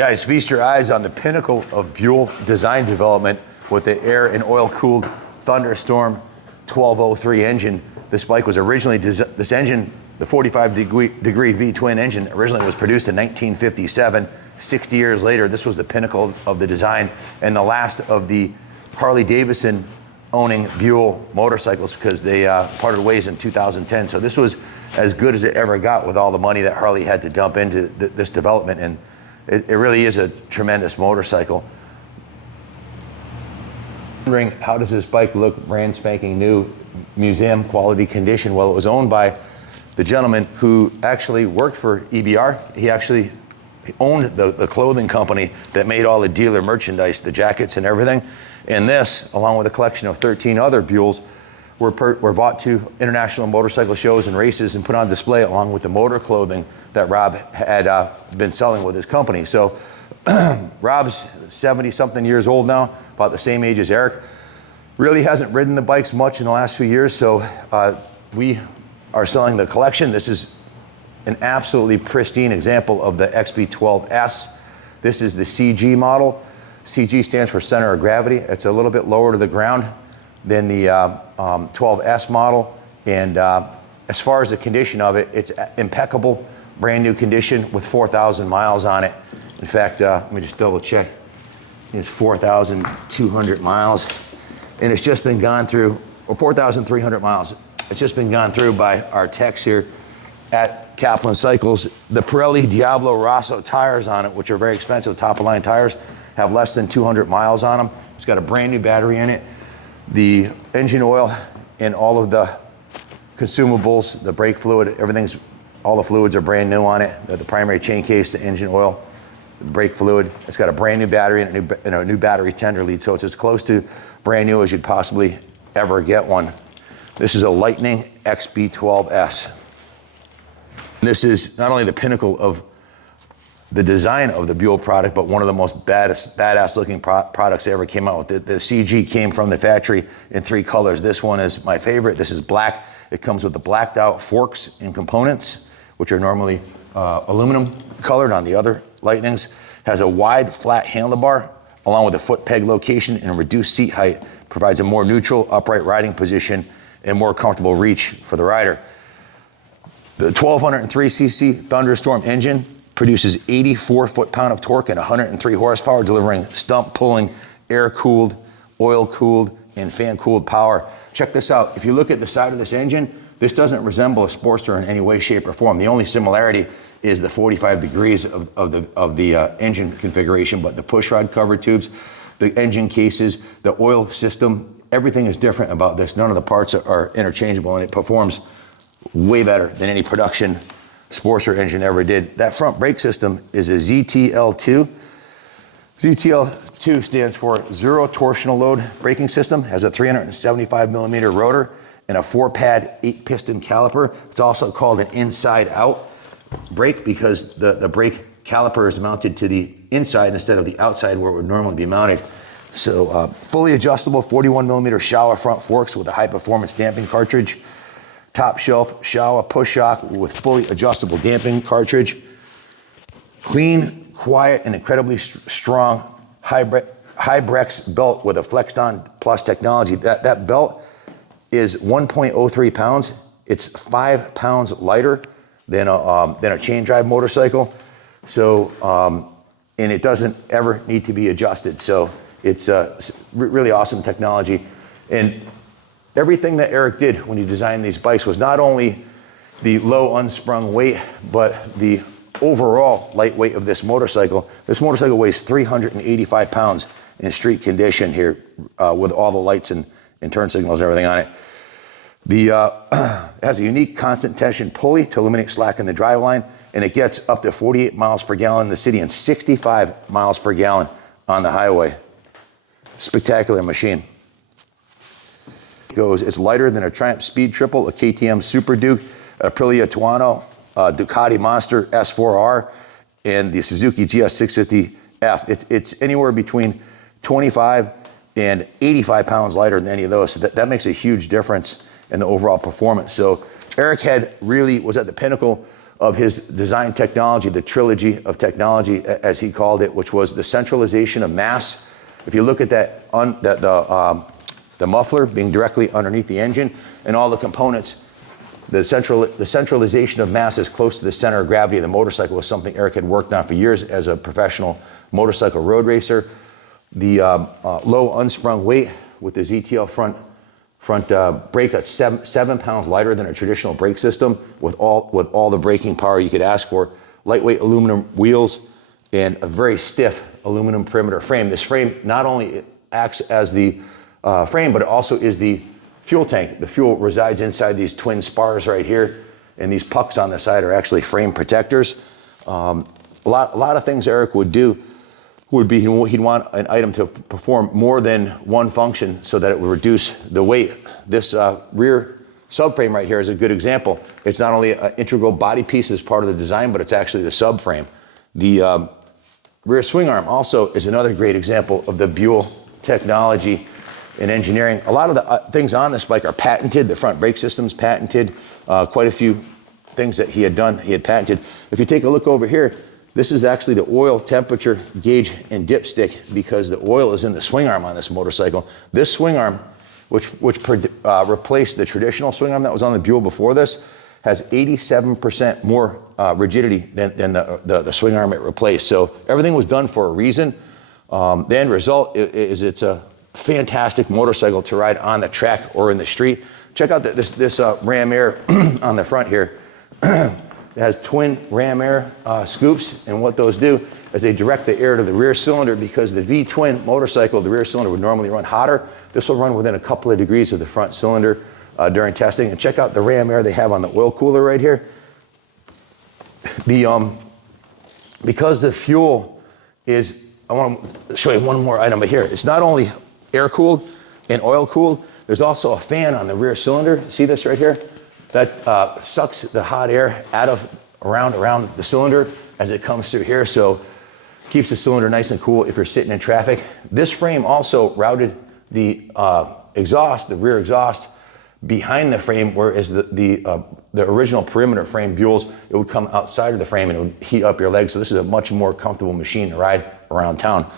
Guys, feast your eyes on the pinnacle of Buell design development with the air and oil-cooled Thunderstorm 1203 engine. This bike was originally, this engine, the 45-degree V-twin engine, originally was produced in 1957. 60 years later, this was the pinnacle of the design and the last of the Harley-Davidson owning Buell motorcycles, because they parted ways in 2010. So this was as good as it ever got with all the money that Harley had to dump into this development, and it really is a tremendous motorcycle. Wondering, how does this bike look brand spanking new, museum quality condition? Well, it was owned by the gentleman who actually worked for EBR. He actually owned the clothing company that made all the dealer merchandise, the jackets and everything. And this, along with a collection of 13 other Buells, were brought to international motorcycle shows and races and put on display along with the motor clothing that Rob had been selling with his company. So Rob's 70-something years old now, about the same age as Eric. Really hasn't ridden the bikes much in the last few years, so we are selling the collection. This is an absolutely pristine example of the XB12S. This is the CG model. CG stands for center of gravity. It's a little bit lower to the ground than the 12S model. And as far as the condition of it, it's impeccable, brand new condition with 4,000 miles on it. In fact, let me just double check. It's 4,200 miles. And it's just been gone through, or 4,300 miles. It's just been gone through by our techs here at Kaplan Cycles. The Pirelli Diablo Rosso tires on it, which are very expensive, top-of-line tires, have less than 200 miles on them. It's got a brand new battery in it. The engine oil and all of the consumables, the brake fluid, all the fluids are brand new on it. The primary chain case, the engine oil, the brake fluid. It's got a brand new battery and a new battery tender lead, so it's as close to brand new as you'd possibly ever get one. This is a Lightning XB12S. This is not only the pinnacle of the design of the Buell product, but one of the most badass looking products they ever came out with. The CG came from the factory in 3 colors. This one is my favorite. This is black. It comes with the blacked out forks and components, which are normally aluminum colored on the other Lightnings. Has a wide flat handlebar along with a foot peg location and reduced seat height. Provides a more neutral upright riding position and more comfortable reach for the rider. The 1203cc Thunderstorm engine produces 84 foot-pound of torque and 103 horsepower, delivering stump-pulling, air-cooled, oil-cooled, and fan-cooled power. Check this out. If you look at the side of this engine, this doesn't resemble a Sportster in any way, shape, or form. The only similarity is the 45 degrees of the engine configuration, but the pushrod cover tubes, the engine cases, the oil system, everything is different about this. None of the parts are interchangeable, and it performs way better than any production Sportster engine ever did. That front brake system is a ZTL2. ZTL2 stands for Zero Torsional Load Braking System, has a 375 millimeter rotor and a 4-pad 8-piston caliper. It's also called an inside-out brake because the brake caliper is mounted to the inside instead of the outside where it would normally be mounted. So fully adjustable 41 millimeter Showa front forks with a high-performance damping cartridge. Top shelf Showa push shock with fully adjustable damping cartridge. Clean, quiet, and incredibly strong Hybrex belt with a Flexton Plus technology. That belt is 1.03 pounds. It's 5 pounds lighter than a chain drive motorcycle. So, and it doesn't ever need to be adjusted. So it's really awesome technology. And everything that Eric did when he designed these bikes was not only the low unsprung weight, but the overall lightweight of this motorcycle. This motorcycle weighs 385 pounds in street condition here with all the lights and turn signals and everything on it. It has a unique constant tension pulley to eliminate slack in the driveline, and it gets up to 48 miles per gallon in the city and 65 miles per gallon on the highway. Spectacular machine. It's lighter than a Triumph Speed Triple, a KTM Super Duke, a Aprilia Tuono, a Ducati Monster S4R, and the Suzuki GS650F. It's anywhere between 25 and 85 pounds lighter than any of those. So that makes a huge difference in the overall performance. So Eric was at the pinnacle of his design technology, the trilogy of technology, as he called it, which was the centralization of mass. If you look at that, the muffler being directly underneath the engine and all the components, the centralization of mass is close to the center of gravity of the motorcycle was something Eric had worked on for years as a professional motorcycle road racer. The low unsprung weight with the ZTL front brake that's 7 pounds lighter than a traditional brake system with all the braking power you could ask for. Lightweight aluminum wheels and a very stiff aluminum perimeter frame. This frame not only acts as the frame, but it also is the fuel tank. The fuel resides inside these twin spars right here, and these pucks on the side are actually frame protectors. A lot of things Eric would do would be he'd want an item to perform more than one function so that it would reduce the weight. This rear subframe right here is a good example. It's not only an integral body piece as part of the design, but it's actually the subframe. The rear swing arm also is another great example of the Buell technology and engineering. A lot of the things on this bike are patented. The front brake system's patented. Quite a few things that he had done, he had patented. If you take a look over here, this is actually the oil temperature gauge and dipstick because the oil is in the swing arm on this motorcycle. This swing arm, which replaced the traditional swing arm that was on the Buell before this, has 87% more rigidity than the swing arm it replaced. So everything was done for a reason. The end result is it's a fantastic motorcycle to ride on the track or in the street. Check out this ram air on the front here. It has twin ram air scoops, and what those do is they direct the air to the rear cylinder because the V-twin motorcycle, the rear cylinder would normally run hotter. This will run within a couple of degrees of the front cylinder during testing. And check out the ram air they have on the oil cooler right here. Because the fuel is, I want to show you one more item here. It's not only air cooled and oil cooled, there's also a fan on the rear cylinder. See this right here? That sucks the hot air out of around the cylinder as it comes through here, so keeps the cylinder nice and cool if you're sitting in traffic. This frame also routed the exhaust, the rear exhaust, behind the frame, whereas the original perimeter frame Buell's, it would come outside of the frame and it would heat up your legs. So this is a much more comfortable machine to ride around town.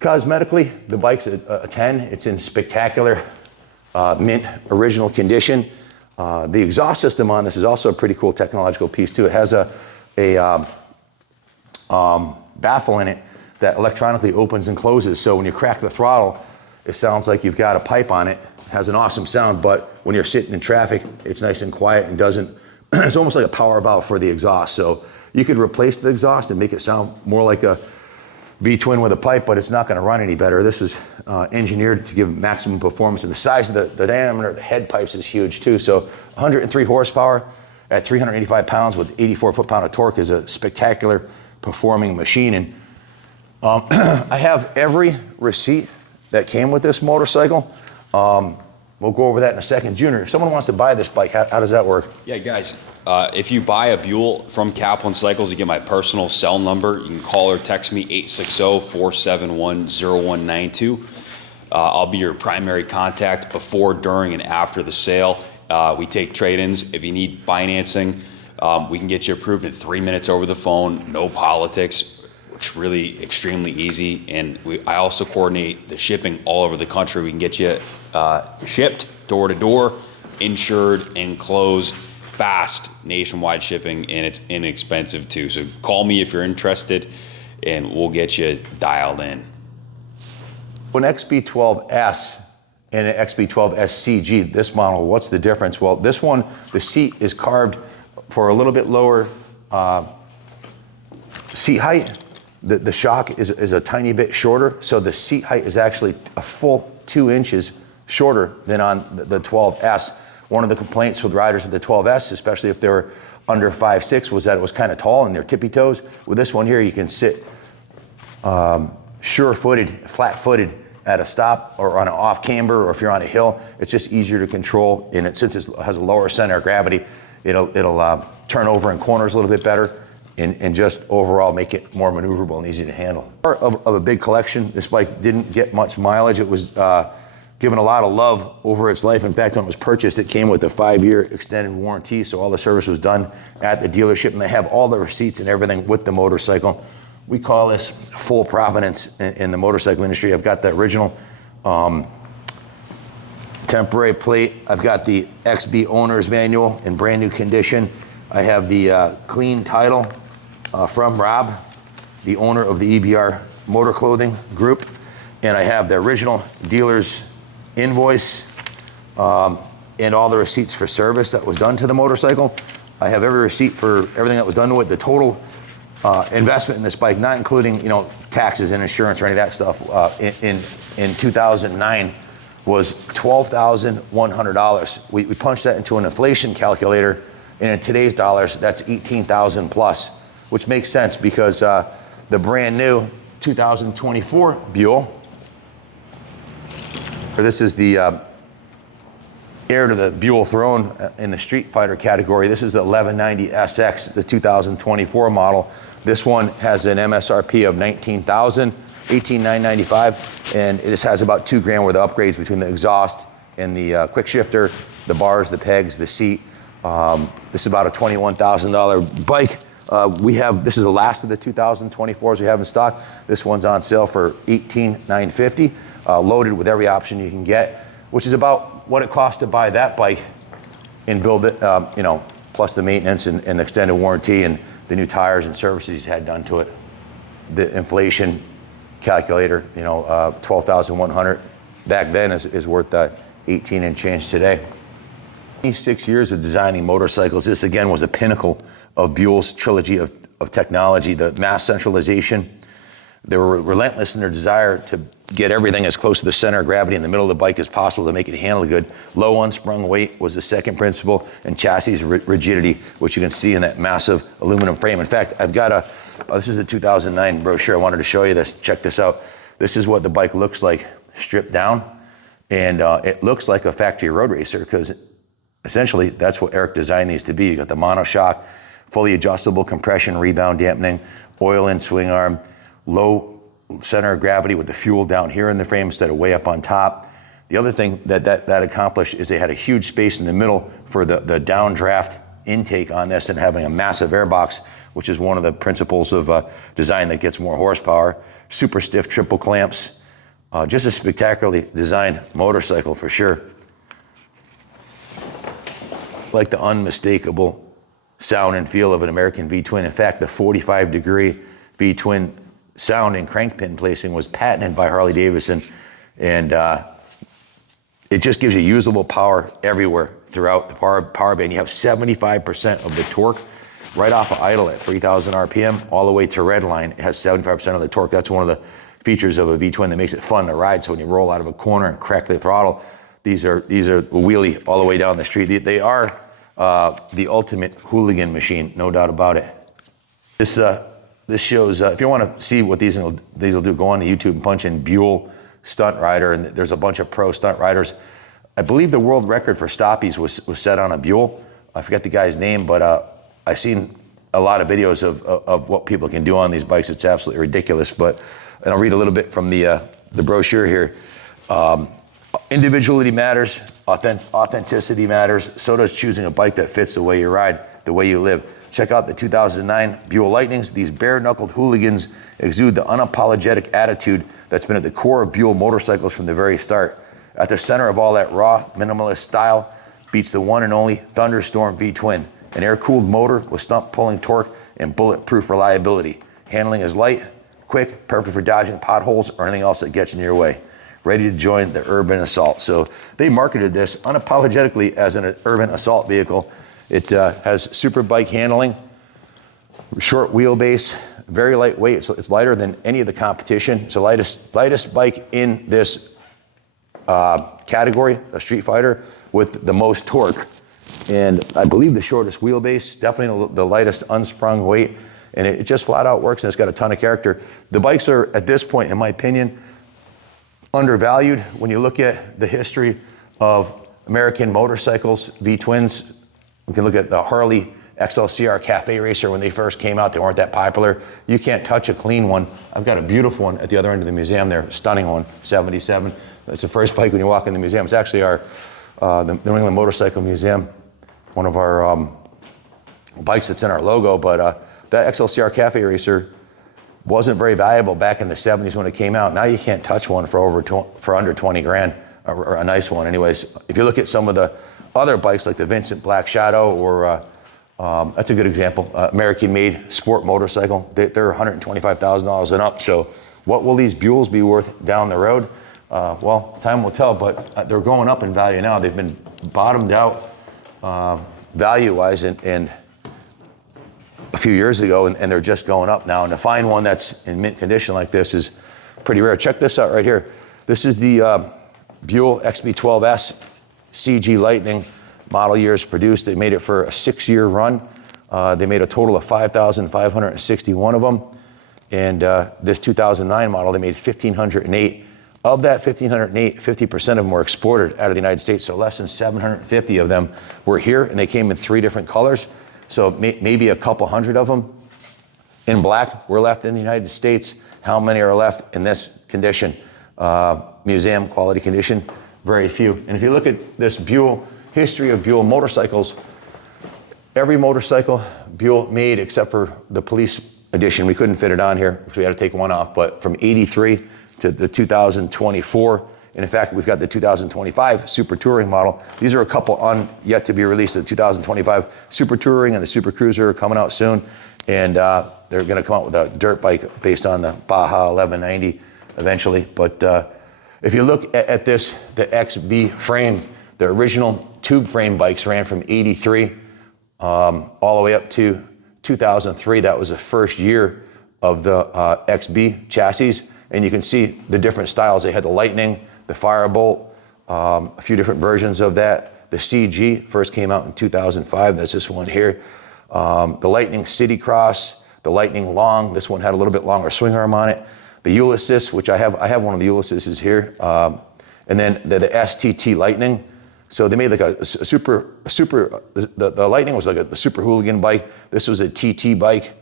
Cosmetically, the bike's a 10. It's in spectacular mint original condition. The exhaust system on this is also a pretty cool technological piece too. It has a baffle in it that electronically opens and closes. So when you crack the throttle, it sounds like you've got a pipe on it. It has an awesome sound, but when you're sitting in traffic, it's nice and quiet and doesn't, it's almost like a power valve for the exhaust. So you could replace the exhaust and make it sound more like a V-twin with a pipe, but it's not gonna run any better. This is engineered to give maximum performance, and the size of the diameter of the head pipes is huge too. So 103 horsepower at 385 pounds with 84 foot-pound of torque is a spectacular performing machine. And I have every receipt that came with this motorcycle. We'll go over that in a second. Junior, if someone wants to buy this bike, how does that work? Yeah, guys, if you buy a Buell from Kaplan Cycles, you get my personal cell number. You can call or text me, 860-471-0192. I'll be your primary contact before, during, and after the sale. We take trade-ins. If you need financing, we can get you approved in 3 minutes over the phone, no politics. It's really extremely easy. And I also coordinate the shipping all over the country. We can get you shipped door to door, insured, enclosed, fast, nationwide shipping, and it's inexpensive too. So call me if you're interested and we'll get you dialed in. An XB12S and an XB12S CG, this model, what's the difference? Well, this one, the seat is carved for a little bit lower seat height. The shock is a tiny bit shorter, so the seat height is actually a full 2 inches shorter than on the 12S. One of the complaints with riders with the 12S, especially if they were under 5'6", was that it was kind of tall in their tippy toes. With this one here, you can sit sure-footed, flat-footed at a stop or on an off camber, or if you're on a hill, it's just easier to control. And since it has a lower center of gravity, it'll turn over in corners a little bit better and just overall make it more maneuverable and easy to handle. Part of a big collection. This bike didn't get much mileage. It was given a lot of love over its life. In fact, when it was purchased, it came with a 5-year extended warranty, so all the service was done at the dealership, and they have all the receipts and everything with the motorcycle. We call this full provenance in the motorcycle industry. I've got the original temporary plate. I've got the XB owner's manual in brand new condition. I have the clean title from Rob, the owner of the EBR Motor Clothing Group, and I have the original dealer's invoice and all the receipts for service that was done to the motorcycle. I have every receipt for everything that was done to it. The total investment in this bike, not including taxes and insurance or any of that stuff, in 2009 was $12,100. We punched that into an inflation calculator, and in today's dollars, that's 18,000 plus, which makes sense because the brand new 2024 Buell, this is the heir to the Buell throne in the Street Fighter category. This is the 1190 SX, the 2024 model. This one has an MSRP of $18,995, and it just has about $2 grand worth of upgrades between the exhaust and the quick shifter, the bars, the pegs, the seat. This is about a $21,000 bike. This is the last of the 2024s we have in stock. This one's on sale for $18,950, loaded with every option you can get, which is about what it costs to buy that bike and build it, plus the maintenance and the extended warranty and the new tires and services he's had done to it. The inflation calculator, $12,100 back then is worth 18 and change today. 26 years of designing motorcycles. This again was a pinnacle of Buell's trilogy of technology, the mass centralization. They were relentless in their desire to get everything as close to the center of gravity in the middle of the bike as possible to make it handle good. Low unsprung weight was the second principle, and chassis rigidity, which you can see in that massive aluminum frame. In fact, I've got this is the 2009 brochure. I wanted to show you this. Check this out. This is what the bike looks like stripped down, and it looks like a factory road racer because essentially that's what Eric designed these to be. You got the monoshock, fully adjustable compression, rebound dampening, oil in swing arm, low center of gravity with the fuel down here in the frame instead of way up on top. The other thing that accomplished is they had a huge space in the middle for the downdraft intake on this and having a massive airbox, which is one of the principles of design that gets more horsepower. Super stiff triple clamps. Just a spectacularly designed motorcycle for sure. Like the unmistakable sound and feel of an American V-twin. In fact, the 45-degree V-twin sound and crank pin placing was patented by Harley-Davidson, and it just gives you usable power everywhere throughout the power band. You have 75% of the torque right off of idle at 3,000 RPM all the way to red line. It has 75% of the torque. That's one of the features of a V-twin that makes it fun to ride. So when you roll out of a corner and crack the throttle, these are wheelie all the way down the street. They are the ultimate hooligan machine, no doubt about it. This shows, if you want to see what these will do, go on to YouTube and punch in Buell stunt rider, and there's a bunch of pro stunt riders. I believe the world record for stoppies was set on a Buell. I forget the guy's name, but I've seen a lot of videos of what people can do on these bikes. It's absolutely ridiculous. And I'll read a little bit from the brochure here. Individuality matters, authenticity matters, so does choosing a bike that fits the way you ride, the way you live. Check out the 2009 Buell Lightnings. These bare-knuckled hooligans exude the unapologetic attitude that's been at the core of Buell motorcycles from the very start. At the center of all that raw, minimalist style beats the one and only Thunderstorm V-twin, an air-cooled motor with stump-pulling torque and bulletproof reliability. Handling is light, quick, perfect for dodging potholes or anything else that gets in your way. Ready to join the urban assault. So they marketed this unapologetically as an urban assault vehicle. It has super bike handling, short wheelbase, very lightweight. So it's lighter than any of the competition. It's the lightest bike in this category, a street fighter, with the most torque. And I believe the shortest wheelbase, definitely the lightest unsprung weight. And it just flat out works, and it's got a ton of character. The bikes are, at this point, in my opinion, undervalued. When you look at the history of American motorcycles, V-twins, we can look at the Harley XLCR Cafe Racer. When they first came out, they weren't that popular. You can't touch a clean one. I've got a beautiful one at the other end of the museum there, stunning one, 77. It's the first bike when you walk in the museum. It's actually our the New England Motorcycle Museum, one of our bikes that's in our logo. But that XLCR Cafe Racer wasn't very valuable back in the 70s when it came out. Now you can't touch one for under 20 grand, or a nice one. Anyways, if you look at some of the other bikes like the Vincent Black Shadow, or that's a good example, American-made sport motorcycle, they're $125,000 and up. So what will these Buells be worth down the road? Well, time will tell, but they're going up in value now. They've been bottomed out value-wise and a few years ago, and they're just going up now. And to find one that's in mint condition like this is pretty rare. Check this out right here. This is the Buell XB12S CG Lightning, model years produced. They made it for a 6-year run. They made a total of 5,561 of them. And this 2009 model, they made 1,508. Of that 1,508, 50% of them were exported out of the United States. So less than 750 of them were here, and they came in 3 different colors. So maybe a couple hundred of them in black were left in the United States. How many are left in this condition? Museum quality condition, very few. And if you look at this Buell, history of Buell motorcycles, every motorcycle Buell made except for the police edition, we couldn't fit it on here, so we had to take one off, but from 83 to the 2024, and in fact, we've got the 2025 Super Touring model. These are a couple yet to be released. The 2025 Super Touring and the Super Cruiser are coming out soon, and they're gonna come out with a dirt bike based on the Baja 1190 eventually. But if you look at this, the XB frame, the original tube frame bikes ran from 83 all the way up to 2003. That was the first year of the XB chassis. And you can see the different styles. They had the Lightning, the Firebolt, a few different versions of that. The CG first came out in 2005. That's this one here. The Lightning City Cross, the Lightning Long. This one had a little bit longer swing arm on it. The Ulysses, which I have one of the Ulysses here. And then the STT Lightning. So they made like the Lightning was like the super hooligan bike. This was a TT bike.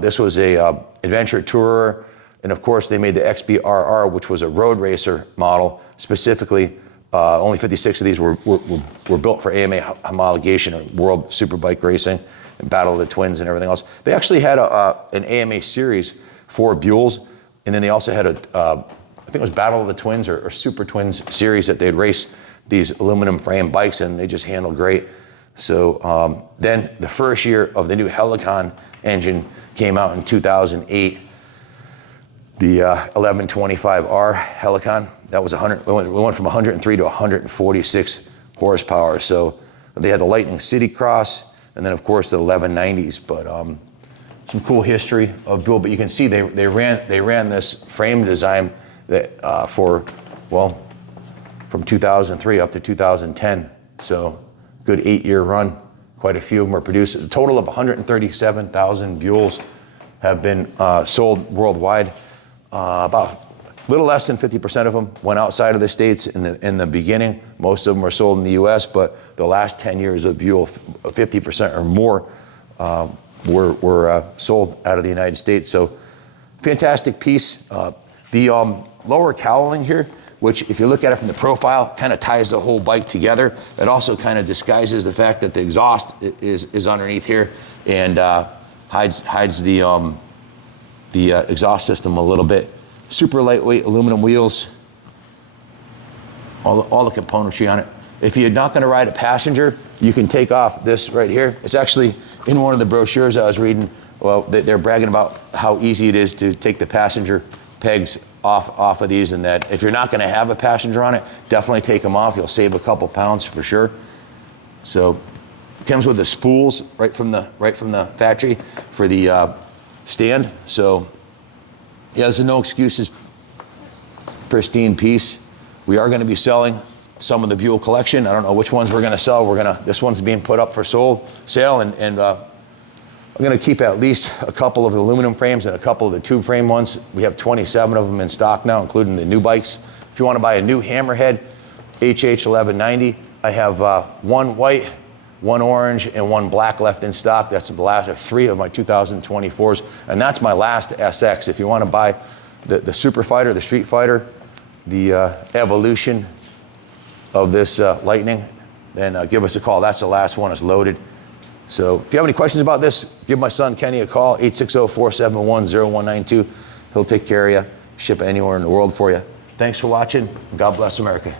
This was a adventure tourer. And of course they made the XBRR, which was a road racer model. Specifically, only 56 of these were built for AMA homologation, or World Superbike Racing, and Battle of the Twins and everything else. They actually had an AMA series for Buells. And then they also had I think it was Battle of the Twins or Super Twins series that they'd race these aluminum frame bikes, and they just handled great. So then the first year of the new Helicon engine came out in 2008. The 1125R Helicon, that was we went from 103 to 146 horsepower. So they had the Lightning City Cross, and then of course the 1190s. But some cool history of Buell. But you can see they ran this frame design that from 2003 up to 2010. So good 8-year run. Quite a few of them were produced. A total of 137,000 Buells have been sold worldwide. About a little less than 50% of them went outside of the States in the beginning. Most of them were sold in the US, but the last 10 years of Buell, 50% or more were sold out of the United States. So fantastic piece. The lower cowling here, which if you look at it from the profile, kind of ties the whole bike together. It also kind of disguises the fact that the exhaust is underneath here and hides the exhaust system a little bit. Super lightweight aluminum wheels, all the componentry on it. If you're not gonna ride a passenger, you can take off this right here. It's actually in one of the brochures I was reading. Well, they're bragging about how easy it is to take the passenger pegs off of these, and that if you're not gonna have a passenger on it, definitely take them off. You'll save a couple pounds for sure. So it comes with the spools right from the factory for the stand. So yeah, there's no excuses. Pristine piece. We are going to be selling some of the Buell collection. I don't know which ones we're going to sell. This one's being put up for sale, and I'm going to keep at least a couple of the aluminum frames and a couple of the tube frame ones. We have 27 of them in stock now, including the new bikes. If you want to buy a new Hammerhead HH 1190, I have one white, one orange, and one black left in stock. That's the last of 3 of my 2024s, and that's my last SX. If you want to buy the Super Fighter, the Street Fighter, the evolution of this Lightning, then give us a call. That's the last one. It's loaded. So if you have any questions about this, give my son Kenny a call, 860-471-0192. He'll take care of you, ship it anywhere in the world for you. Thanks for watching, and God bless America.